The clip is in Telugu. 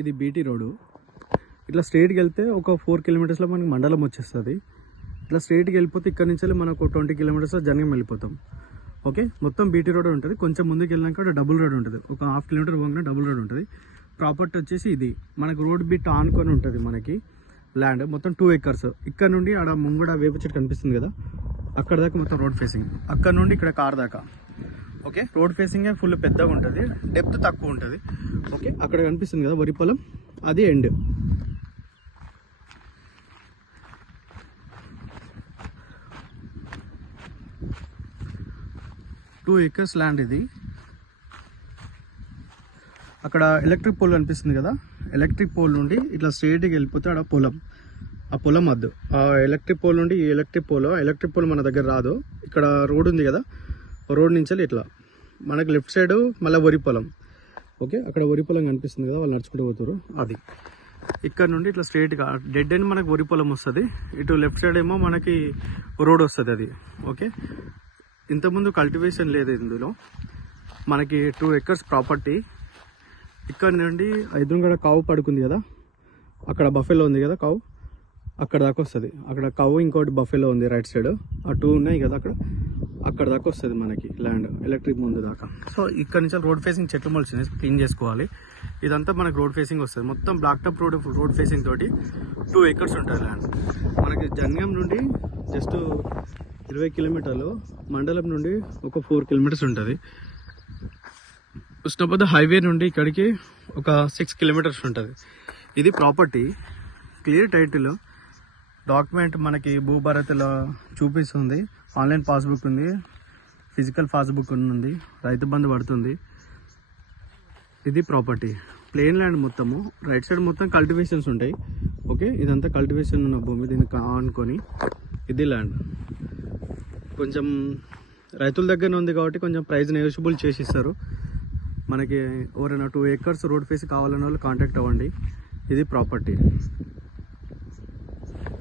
ఇది బీటీ రోడ్డు. ఇట్లా స్ట్రైట్కి వెళ్తే ఒక 4 కిలోమీటర్స్లో మనకి మండలం వచ్చేస్తుంది. ఇట్లా స్ట్రైట్కి వెళ్ళిపోతే ఇక్కడ నుంచి మనకు 20 కిలోమీటర్స్ జనగం వెళ్ళిపోతాం. ఓకే, మొత్తం బీటీ రోడ్ ఉంటుంది. కొంచెం ముందుకు వెళ్ళాక డబుల్ రోడ్ ఉంటుంది. ఒక 1/2 కిలోమీటర్ పోగానే డబుల్ రోడ్ ఉంటుంది. ప్రాపర్టీ వచ్చేసి ఇది మనకు రోడ్ బిట్ ఆనుకొని ఉంటుంది. మనకి ల్యాండ్ మొత్తం 2 acres. ఇక్కడ నుండి ఆడ ముంగడ వేప చెట్టు కనిపిస్తుంది కదా, అక్కడ దాకా మొత్తం రోడ్ ఫేసింగ్. అక్కడ నుండి ఇక్కడ కార్ దాకా. ఓకే, రోడ్ ఫేసింగే ఫుల్ పెద్దగా ఉంటుంది, డెప్త్ తక్కువ ఉంటుంది. ఓకే, అక్కడ కనిపిస్తుంది కదా వరి పొలం, అది ఎండ్. టూ acres ల్యాండ్ ఇది. అక్కడ ఎలక్ట్రిక్ పోల్ కనిపిస్తుంది కదా, ఎలక్ట్రిక్ పోల్ నుండి ఇట్లా స్ట్రైట్కి వెళ్ళిపోతే ఆడ పొలం, ఆ పొలం వద్దు. ఆ ఎలక్ట్రిక్ పోల్ నుండి ఈ ఎలక్ట్రిక్ పోల్ మన దగ్గర రాదు. ఇక్కడ రోడ్ ఉంది కదా, రోడ్ నుంచి ఇట్లా మనకి లెఫ్ట్ సైడ్ మళ్ళీ వరి పొలం. ఓకే, అక్కడ వరి పొలం కనిపిస్తుంది కదా, వాళ్ళు నడుచుకుంటూ పోతారు. అది ఇక్కడ నుండి ఇట్లా స్ట్రైట్గా డెడ్ ఎండ్ మనకి వరి పొలం వస్తుంది. ఇటు లెఫ్ట్ సైడ్ ఏమో మనకి రోడ్ వస్తుంది. అది ఓకే. ఇంతకుముందు కల్టివేషన్ లేదు ఇందులో. మనకి 2 acres ప్రాపర్టీ. ఇక్కడ నుండి ఎదురుగడ కావు పడుకుంది కదా, అక్కడ బఫెలో ఉంది కదా కావు, అక్కడ దాకా వస్తుంది. అక్కడ కావు ఇంకోటి బఫెలో ఉంది రైట్ సైడ్. ఆ 2 ఉన్నాయి కదా అక్కడ దాకా వస్తుంది మనకి ల్యాండ్, ఎలక్ట్రిక్ ముందు దాకా. సో ఇక్కడ నుంచి రోడ్ ఫేసింగ్ చెట్లు మొలిచినాయి, క్లీన్ చేసుకోవాలి. ఇదంతా మనకి రోడ్ ఫేసింగ్ వస్తుంది. మొత్తం బ్లాక్ టాప్ రోడ్ ఫేసింగ్ తోటి 2 acres ఉంటుంది ల్యాండ్. మనకి జంగం నుండి జస్ట్ 20 కిలోమీటర్లు, మండలం నుండి ఒక 4 కిలోమీటర్స్ ఉంటుంది. ఉస్నాబాద్ హైవే నుండి ఇక్కడికి ఒక 6 కిలోమీటర్స్ ఉంటుంది. ఇది ప్రాపర్టీ, క్లియర్ టైటిల్, డాక్యుమెంట్ మనకి భూభారతిలో చూపిస్తుంది. ఆన్లైన్ పాస్బుక్ ఉంది, ఫిజికల్ పాస్బుక్ ఉంది, రైతు బంధు పడుతుంది. ఇది ప్రాపర్టీ, ప్లెయిన్ ల్యాండ్ మొత్తము. రైట్ సైడ్ మొత్తం కల్టివేషన్స్ ఉంటాయి. ఓకే, ఇదంతా కల్టివేషన్ ఉన్న భూమి, దీన్ని ఆనుకొని ఇది ల్యాండ్. కొంచెం రైతుల దగ్గర ఉంది కాబట్టి కొంచెం ప్రైస్ నెగోషియబుల్ చేసి ఇస్తారు మనకి. ఎవరైనా 2 acres రోడ్ ఫేస్ కావాలన్న వాళ్ళు కాంటాక్ట్ అవ్వండి. ఇది ప్రాపర్టీ.